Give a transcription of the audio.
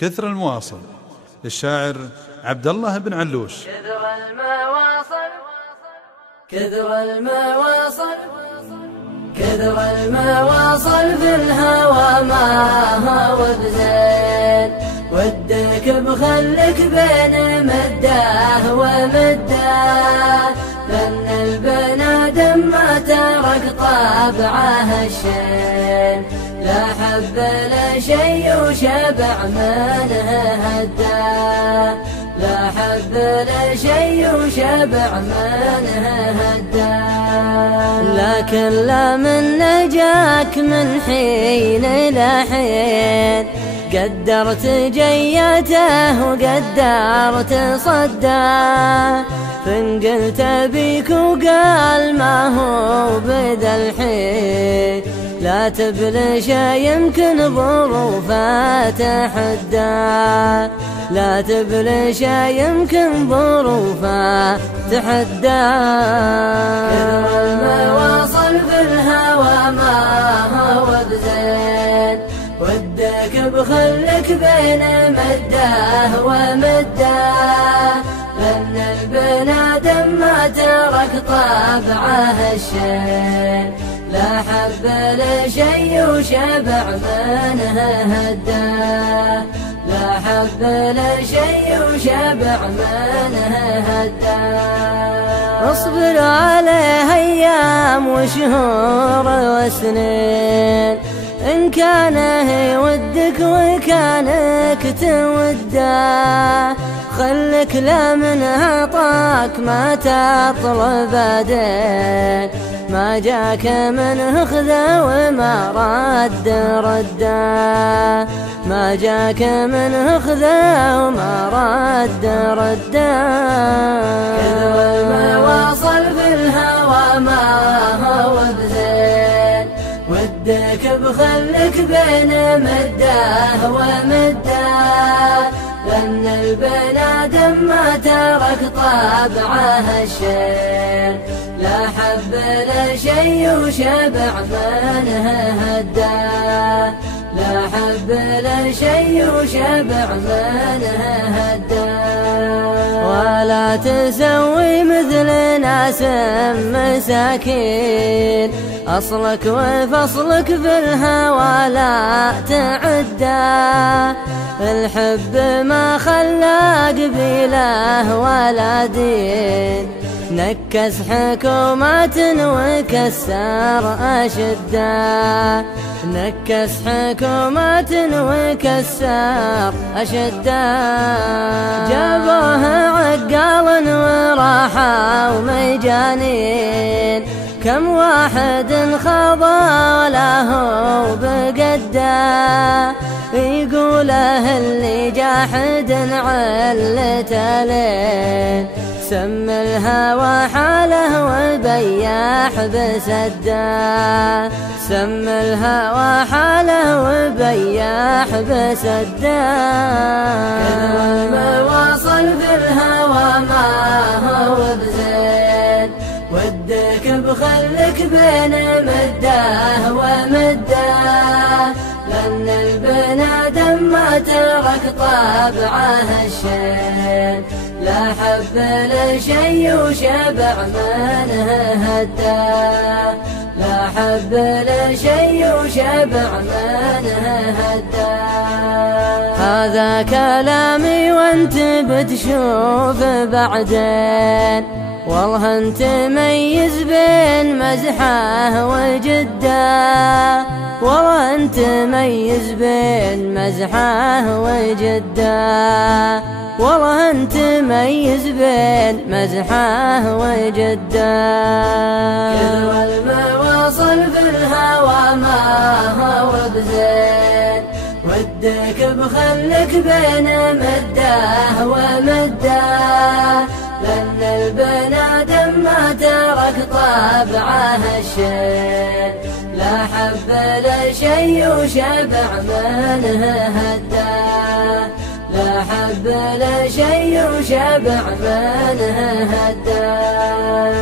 كثر المواصل للشاعر عبد الله بن علوش. كثر المواصل في الهوى ما هو بزين، ودك بخلك بين مداه ومداه، لأن البنادم ما ترك طابعه الشين، لا حب لا شي وشبع منه هداه، لا حب لا شي وشبع منه هداه. لكن لا من نجاك من حين إلى حين، قدرت جيته وقدرت صداه، فانقلت بيك وقال ما هو بذا الحين، لا تبلش يمكن ظروفه تحداه، لا تبلش يمكن ظروفه تحداه. كثر المواصل في الهوى ما هو بزين، ودك بخلك بين مداه ومداه، لأن البنادم ما ترك طابعه الشين، لا حب لا شي وشبع منه هداه، لا حب لا شي وشبع منه هداه. اصبر عليه أيام وشهور وسنين، إن كان ودك وكانك توده، خلك لا من عطاك ما تطلب دين، ما جاك منه خذه وما رد رده، ما جاك منه خذه وما رد رده. كثر المواصل في الهوى ما هو بزين، ودك بخلك بين مداه ومداه، لأن البنادم ما ترك طابعه الشين، لا حب لا شي وشبع منه هداه، لا حب لا شي وشبع منه هداه. ولا تسوي مثل ناس مساكين، أصلك وفصلك في الهوى لا تعده، الحب ما خلى قبيله ولا دين، نكس حكومات وكسر أشده، نكس حكومات وكسر أشده. جابوه عقال وراحوا مجانين، كم واحد خضى وله بقده، يقوله اللي جاحد علته لين، سم الهوى حاله وبياح بسده، سم الهوى حاله وبياح بسده. كثر المواصل في الهوى ما هو بزين، ودك بخلك بين مداه ومداه، لأن البنادم ما ترك طابعه الشين، لا حب لا شي وشبع منه هداه، لا حب لا شي وشبع منه هداه. هذا كلامي وانت بتشوف بعدين، والله انت ميز بين مزحه وجده، والله انت ميز بين مزحه وجده، والله انت ميز بين مزحه وجده. كثر المواصل في الهوى ما هو بزين، ودك بخلك بين مداه ومداه، لأن البنادم ما ترك طابعه الشين، لا حب لا شي وشبع منه هداه، لا حب لا شي وشبع منه هداه.